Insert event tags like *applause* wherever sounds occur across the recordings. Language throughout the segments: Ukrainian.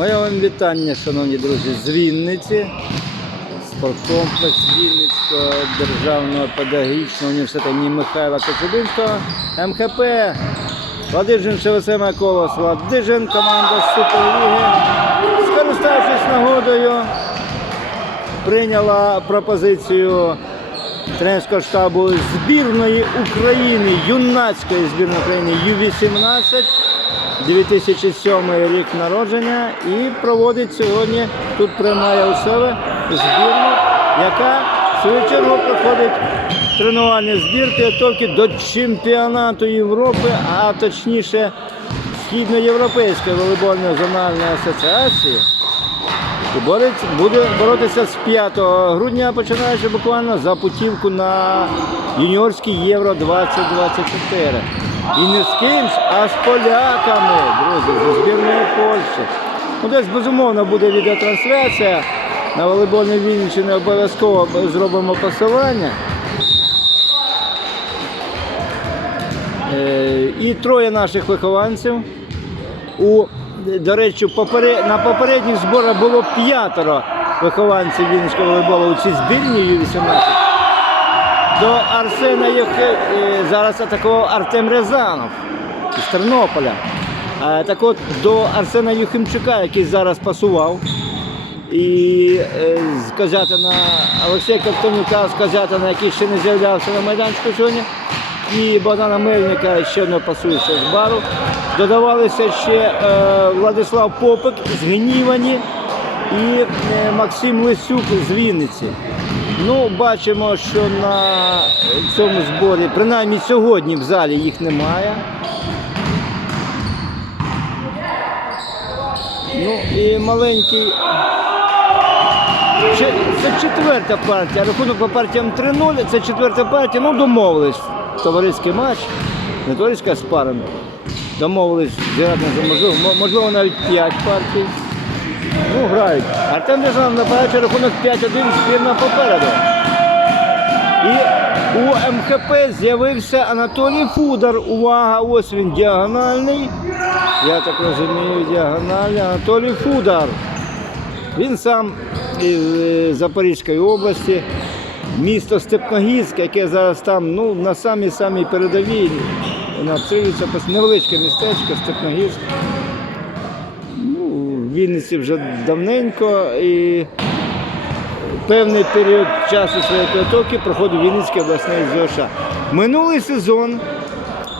Моє вам вітання, шановні друзі, з Вінниці. Спорткомплекс Вінницького державного педагогічного університету Михайла Коцюбинського. МХП. Ладижин ШВС Колос. Ладижин, команда Суперліги. Скориставшись нагодою, прийняла пропозицію тренерського штабу збірної України, юнацької збірної України Ю-18. 2007 рік народження і проводить сьогодні, тут приймає у себе збірну, яка в свою чергу проходить тренувальні збір підготовки до чемпіонату Європи, а точніше Східноєвропейської волейбольної зональної асоціації. І бореться, буде боротися з 5 грудня, починаючи буквально за путівку на юніорський Євро 2024. І не з кимсь, а з поляками, друзі, зі збірної Польщі. Ну, десь безумовно буде відеотрансляція. На волейбольній Вінниччині обов'язково зробимо посилання. Е, І троє наших вихованців. У, до речі, попере- на попередніх зборах було п'ятеро вихованців Вінницького волейболу у цій збірні Ю-18. До Арсена Євхе... е, зараз атакував Артем Рязанов із Тернополя. Е, Так от до Арсена Юхимчука, який зараз пасував. І е, з Козятина Олексія Ковтонюка з Козятина, який ще не з'являвся на майданчику сьогодні. І Богдана Мельника, ще одного пасуючого з бару. Додавалися ще е, Владислав Попик з Гнівані і е, Максим Лисюк з Вінниці. Ну, бачимо, що на цьому зборі, принаймні сьогодні в залі їх немає. Ну і маленький. Це четверта партія. Рахунок по партіям 3-0. Це четверта партія. Ну, домовились. Товариський матч. Не товариський, а спарами. Домовились за можливо, можливо навіть 5 партій. Ну, грають. Артем Рязанов наперед рахунок 5-1 збірна попереду. І у МХП з'явився Анатолій Фудар. Увага, ось він діагональний. Я так розумію, діагональний Анатолій Фудар. Він сам із е, Запорізької області, місто Степногірськ, яке зараз там ну, на самій самій передовій обстрілюється невеличке містечко Степногірськ. Вінниці вже давненько і певний період часу своєї підготовки проходив Вінницький обласний ЗОШ. Минулий сезон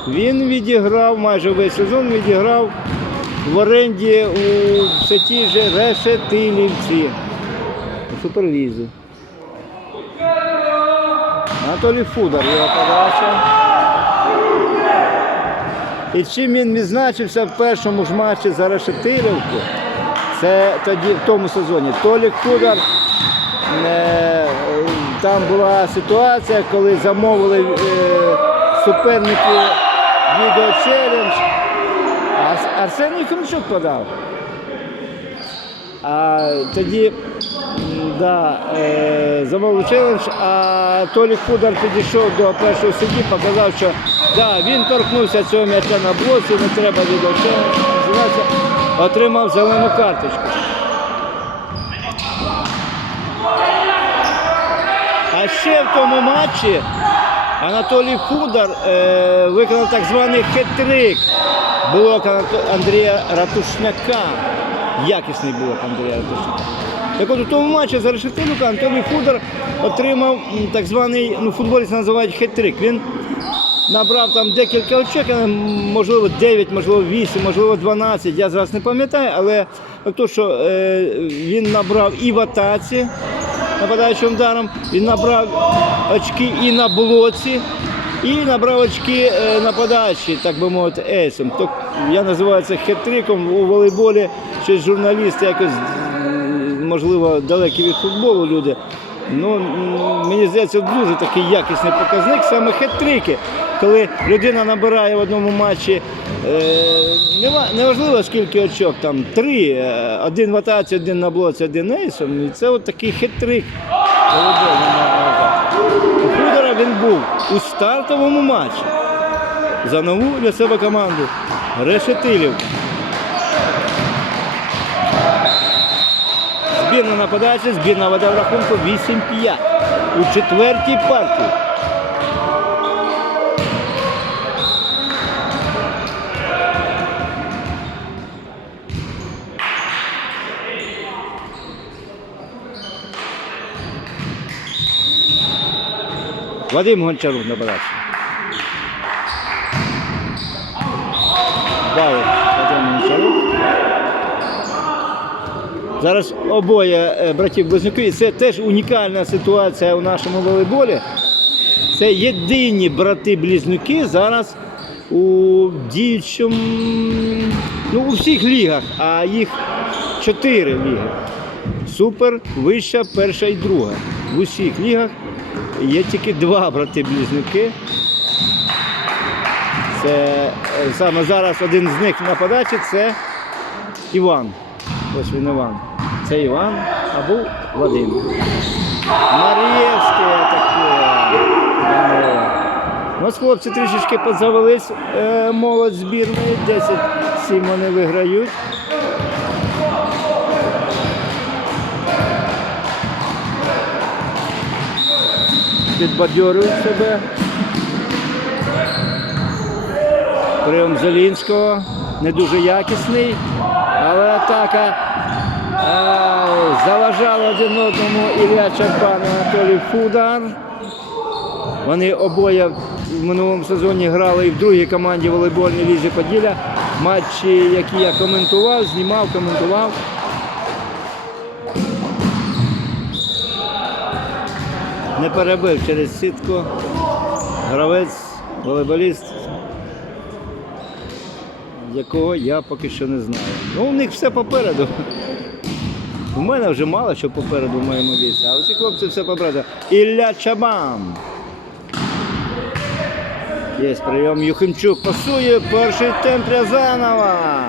він відіграв, майже весь сезон відіграв в оренді у все ті ж Решетилівці суперлізі. Анатолій Фудар його подача. І чим він відзначився в першому ж матчі за Решетилівку, це тоді в тому сезоні. Толік Фудар е, там була ситуація, коли замовили е, суперники відеочелендж, а Арсеній Хомчук подав. А тоді да, е, замовив челендж, а Толік Фудар підійшов до першого судді, показав, що да, він торкнувся цього м'яча на блоці, не треба відеочелендж, називається, отримав зелену карточку. А ще в тому матчі Анатолій Фудар е, виконав так званий хет-трик. Блок Андрія Ратушняка. Якісний блок Андрія Ратушняка. Так от у тому матчі за Решетилівка Анатолій Фудар отримав так званий, ну, футболісти називають хет-трик. Він набрав там декілька очок, можливо 9, можливо 8, можливо 12, я зараз не пам'ятаю, але то, що е, він набрав і в атаці, нападаючим ударом, він набрав очки і на блоці, і набрав очки е, на подачі, так би мовити, ейсом. То, я називаю це хет-триком у волейболі, щось журналісти якось, можливо, далекі від футболу люди. Ну, мені здається, дуже такий якісний показник, саме хет-трики. Коли людина набирає в одному матчі, е, неважливо скільки очок, там три, е, один в атаці, один на блоці, один ейсом. І це от такий вважати. У Фудора він був у стартовому матчі за нову для себе команду Решетилівка. збірна нападаюча, збірна веде в рахунку 8-5 у четвертій партії. Вадим Гончарук нападаючий. Бавик Вадим Гончарук. Зараз обоє е, братів близнюки. Це теж унікальна ситуація у нашому волейболі. Це єдині брати-близнюки зараз у діючому, ну, у всіх лігах, а їх чотири ліги. Супер, вища, перша і друга. В усіх лігах є тільки два брати-близнюки. Це е, саме зараз один з них на подачі це Іван. Ось він Іван. Це Іван або Вадим. Марієвське таке. У нас хлопці трішечки позавелись е, молодь збірної. 10-7 вони виграють. Підбадьорюють себе. Прийом Зелінського не дуже якісний, але атака е, заважала один одному Ілля Чапан і Анатолій Фудар. Вони обоє в минулому сезоні грали і в другій команді волейбольній лізі Поділля. Матчі, які я коментував, знімав, коментував. Не перебив через сітку. Гравець, волейболіст, якого я поки що не знаю. Ну, у них все попереду. У мене вже мало що попереду в моєму віці, а у цих хлопців все попереду. Ілля Чабан. Є прийом Юхимчук пасує, перший темп Рязанова.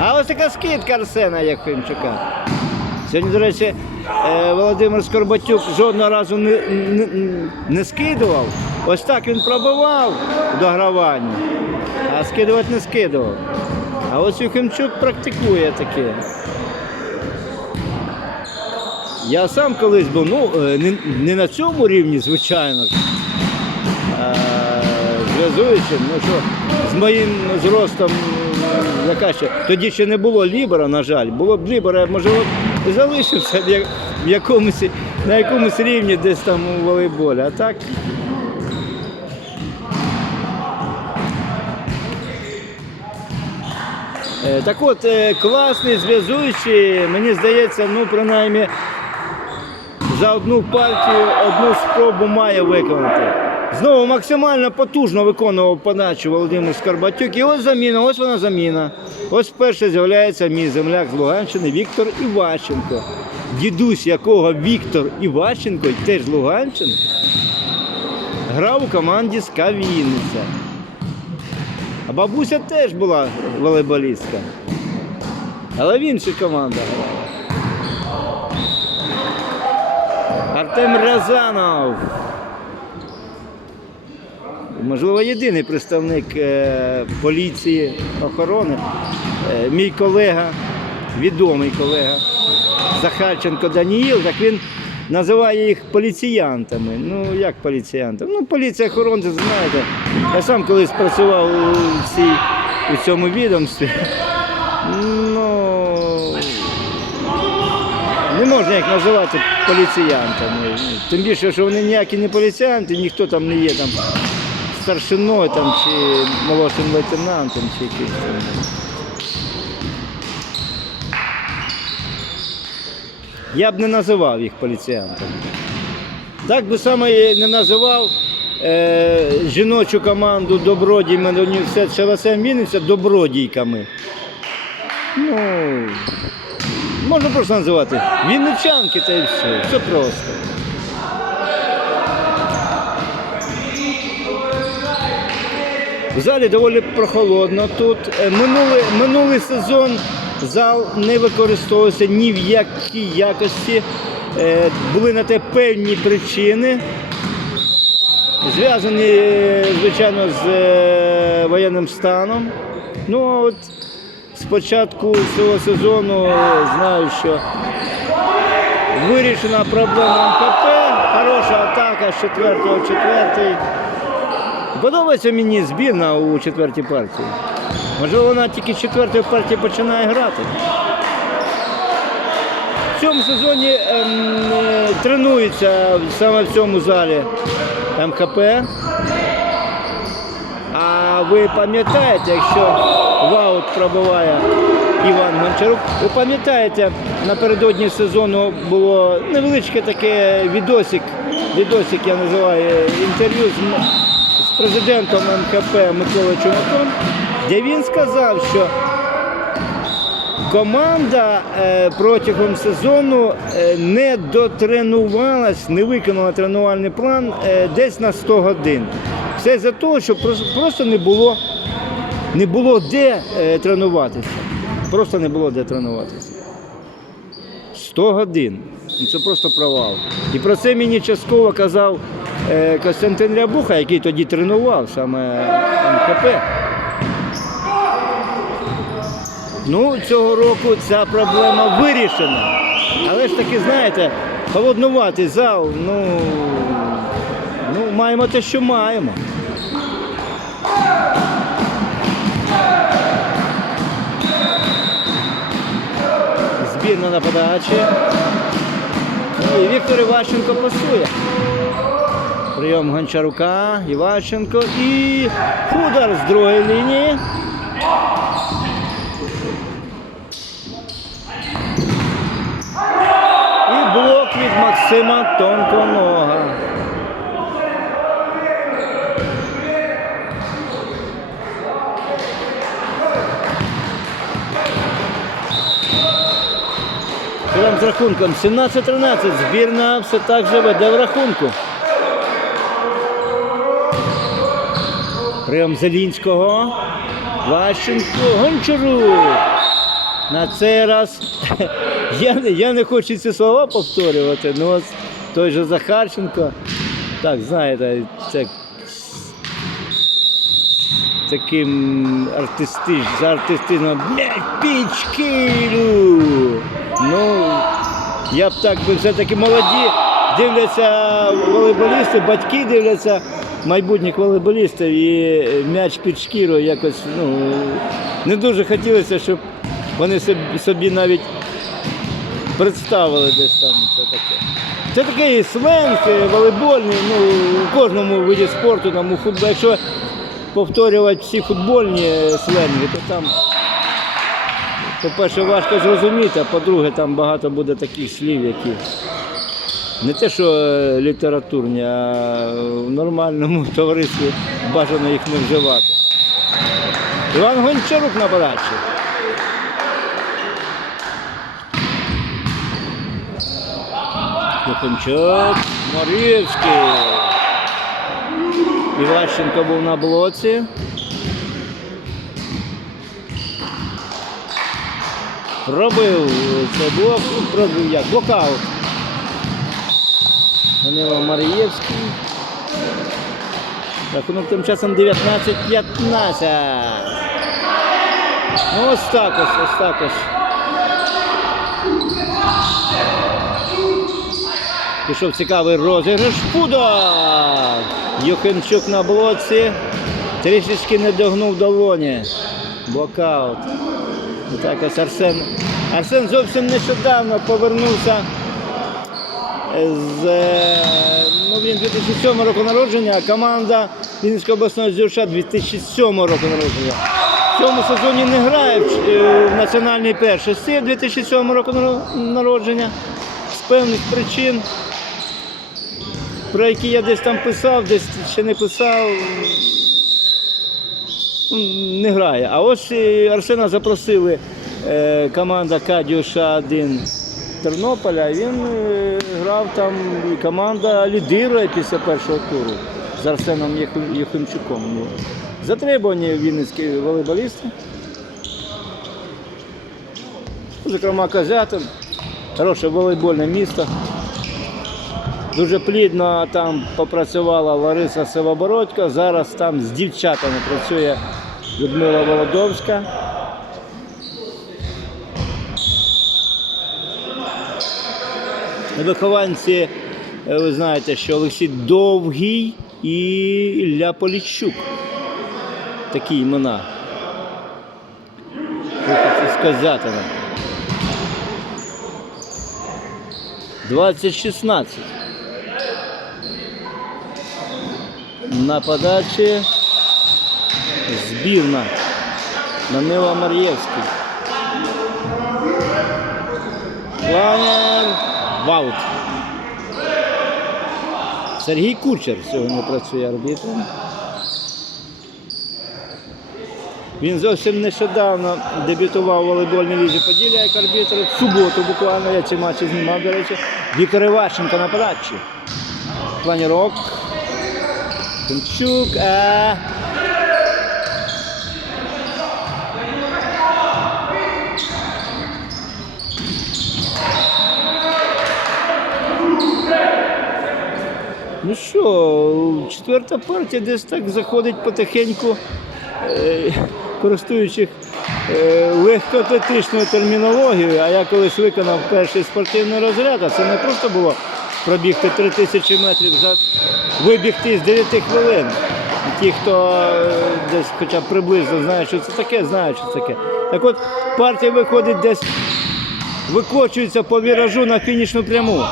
А ось така скидка Арсена Юхимчука. Сьогодні, до речі, Володимир Скорбатюк жодного разу не, не, не скидував. Ось так він пробивав до гравання, а скидувати не скидував. А ось Юхимчук практикує таке. Я сам колись був, ну, е, не, не на цьому рівні, звичайно. ж. Е, Зв'язуючим, ну що, з моїм зростом, яка ще, тоді ще не було лібера, на жаль. Було б лібера, можливо, залишився в якомусь, на якомусь рівні десь там у волейболі. А так. Е, Так от, е, класний зв'язуючий, мені здається, ну, принаймні, за одну партію одну спробу має виконати. Знову максимально потужно виконував подачу Володимир Скарбатюк. І ось заміна, ось вона заміна. Ось вперше з'являється мій земляк з Луганщини Віктор Іващенко. Дідусь якого Віктор Іващенко, теж з Луганщини, грав у команді СКА Вінниця. А бабуся теж була волейболістка. Але в іншій командах. Артем Рязанов. Можливо, єдиний представник е, поліції охорони. Е, мій колега, відомий колега Захарченко Даніїл, так він називає їх поліціянтами. Ну, як поліціянтами? Ну, поліція охоронці, знаєте. Я сам колись працював у, цій, у цьому відомстві. Ну, не можна їх називати поліціянтами. Тим більше, що вони ніякі не поліціянти, ніхто там не є там старшиною там, чи молодшим лейтенантом, чи якимось. Я б не називав їх поліціянтами. Так би саме не називав е, жіночу команду добродій мене університет ШВСМ Вінниця добродійками. Ну, можна просто називати вінничанки та і все. Все просто. В залі доволі прохолодно тут. Е, Минулий, минулий сезон зал не використовувався ні в якій якості. Е, Були на те певні причини. Зв'язані, е, звичайно, з воєнним станом. Ну, а от з початку цього сезону знаю, що Вирішена проблема МКП. Хороша атака з 4 в 4. Подобається мені збірна у четвертій партії. Можливо, вона тільки з четвертої партії починає грати. В цьому сезоні ем, е, тренується саме в цьому залі МХП. А ви пам'ятаєте, якщо в аут пробиває Іван Гончарук, ви пам'ятаєте, напередодні сезону було невеличке таке відосик, відосик я називаю інтерв'ю з президентом МКП Миколою Чумаком, де він сказав, що команда е, протягом сезону е, не дотренувалась, не виконала тренувальний план е, десь на 100 годин. Все за те, що просто не було, не було де тренуватися. Просто не було де тренуватися. 100 годин. Ну, Це просто провал. І про це мені частково казав Костянтин Рябуха, який тоді тренував саме МКП. Ну, цього року ця проблема вирішена. Але ж таки, знаєте, холоднуватий зал, ну, ну маємо те, що маємо. Збірна на подачі. І Віктор Іващенко пасує. Прийом Гончарука, Іващенко і удар з другої лінії. І блок від Максима Тонконога. З рахунком 17-13. Збірна все так же веде в рахунку. Прийом Зелінського. Ващенко. Гончарук. На цей раз *laughs* я, я не хочу ці слова повторювати, ну от той же Захарченко, так, знаєте, це таким артистич, за артистизмом пічкілю. Ну, я б так би все-таки молоді дивляться волейболісти, батьки дивляться майбутніх волейболістів і м'яч під шкіру якось ну, не дуже хотілося, щоб вони собі, навіть представили десь там це таке. Це такий сленг волейбольний, ну, у кожному виді спорту, там, у футболі. Якщо повторювати всі футбольні сленги, то там, по-перше, важко зрозуміти, а по-друге, там багато буде таких слів, які не те, що е, літературні, а в нормальному *laughs* товаристві бажано їх не вживати. Іван Гончарук на подачі. Куханчук, Морівський. Іващенко був на блоці. Пробив цей блок, ну, пробив як, блокаут. Данило Марієвський. Рахунок тим часом 19-15. Ну ось так ось, ось так ось. Пішов цікавий розіграш. Пудар! Юхимчук на блоці. Трішечки не догнув долоні. Блокаут. Так ось Арсен. Арсен зовсім нещодавно повернувся з е, ну, він 2007 року народження, команда Вінницької обласної ЗЮШ 2007 року народження. В цьому сезоні не грає в, е, національній першості 2007 року народження з певних причин, про які я десь там писав, десь ще не писав. Ну, Не грає. А ось Арсена запросили е, команда Кадіуша 1 Тернополя. Він е, грав там, команда лідирує після першого туру з Арсеном Єхим- Єхимчуком. Ну, Затребувані вінницькі волейболісти. Зокрема, Козятин, хороше волейбольне місто. Дуже плідно там попрацювала Лариса Сивобородько. Зараз там з дівчатами працює Людмила Володовська. Вихованці, е, ви знаєте, що Олексій Довгий і Ілля Такі імена. Хочеться сказати вам. 20-16. На подачі збірна. Данила Мар'євський. Планер. Ваут. Сергій Кучер сьогодні працює арбітром. Він зовсім нещодавно дебютував у волейбольній лізі Поділля як арбітр. В суботу буквально я ці матчі знімав, до речі. Віктор Іващенко на подачі. Планірок. Тимчук. А... Ну що, четверта партія десь так заходить потихеньку, е, користуючись е, легкоатлетичною термінологією, а я колись виконав перший спортивний розряд, а це не просто було пробігти 3000 метрів, за вибігти з 9 хвилин. Ті, хто е, десь хоча б приблизно знає, що це таке, знають, що це таке. Так от партія виходить десь, викочується по віражу на фінішну пряму.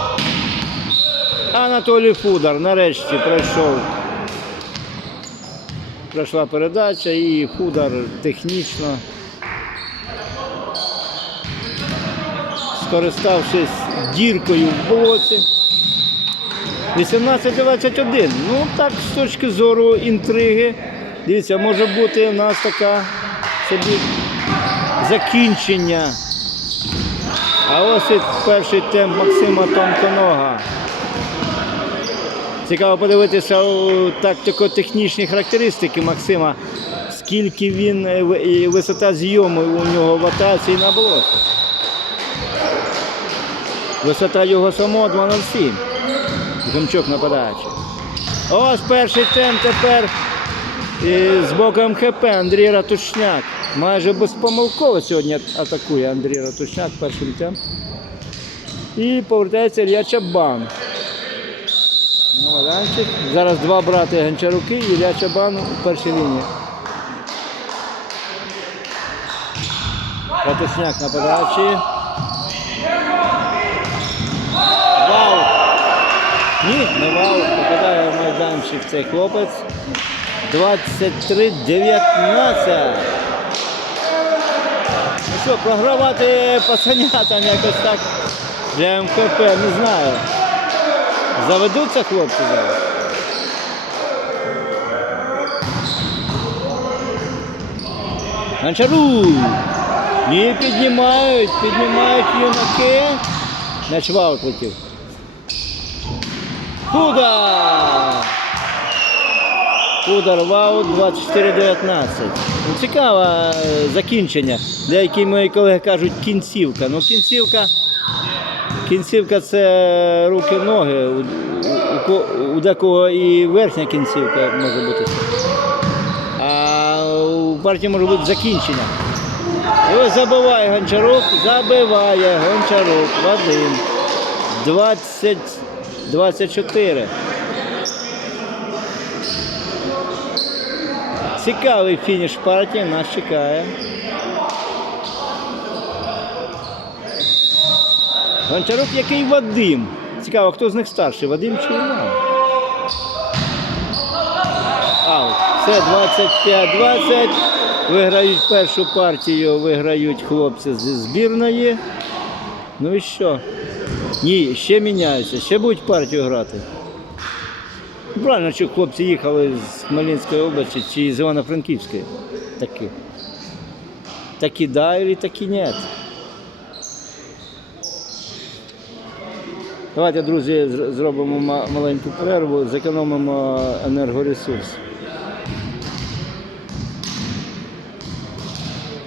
Анатолій Фудар нарешті пройшов. Пройшла передача і Фудар технічно, скориставшись діркою в блоці. 18-21. Ну так, з точки зору інтриги. Дивіться, може бути у нас така собі закінчення. А ось і перший темп Максима Тонконога. Цікаво подивитися тактико-технічні характеристики Максима, скільки він е, і висота зйому у нього в атаці і на блоці. Висота його самого 2,07. Гумчук на подачі. Ось перший темп тепер е, з боку МХП Андрій Ратушняк. Майже безпомилково сьогодні атакує Андрій Ратушняк першим темпом. І повертається Ілья Чабан. Майданчик. Зараз два брати Гончаруки Ілля Чабан у першій лінії. Ратушняк на подачі. Вау! Ні, не вау. Попадає в майданчик цей хлопець. 23-19. Ну що, програвати пацанятам якось так для МКП, не знаю. Заведуться хлопці зараз. Гончару! Ні, піднімають, піднімають юнаки. М'яч в аут летів. Удар! Удар в аут 24-19. Ну, Цікаве е, закінчення. Деякі мої колеги кажуть кінцівка. Ну кінцівка. Кінцівка це руки-ноги. У, у, декого і верхня кінцівка може бути. А у партії може бути закінчення. Ось забиває Гончарук, забиває Гончарук Вадим. 20, 24. Цікавий фініш партії нас чекає. Гончарук який Вадим. Цікаво, хто з них старший, Вадим чи Іван? Аут. Все, 25-20. Виграють першу партію, виграють хлопці зі збірної. Ну і що? Ні, ще міняються, ще будуть партію грати. Правильно, що хлопці їхали з Хмельницької області чи з Івано-Франківської. Такі. Такі да, і такі ні. Давайте, друзі, зр- зробимо ма- маленьку перерву, зекономимо енергоресурс.